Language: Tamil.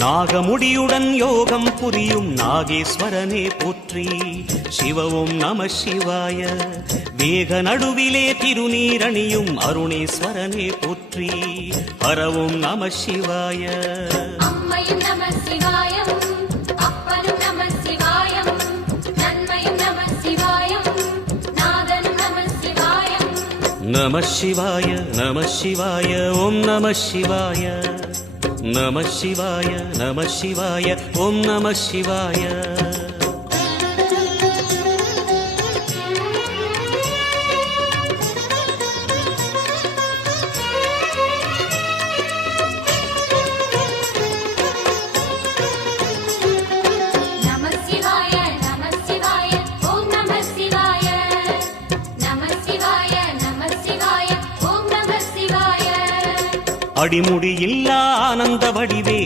நாகமுடியுடன் யோகம் புரியும் நாகேஸ்வரனே போற்றி. சிவவும் நம சிவாய. வேக நடுவிலே திருநீரணியும் அருணேஸ்வரனே போற்றி. ஹரவும் நம சிவாய. அம்மையும் நம சிவாயம், அப்பனும் நம சிவாயம், நன்மையும் நம சிவாயம், நாதனும் நம சிவாயம். நம சிவாய நம சிவாய ஓம் நம சிவாய. நம சிவாய நம சிவாய ஓம் நம சிவாய. அடிமுடி இல்லா ஆனந்த வடிவே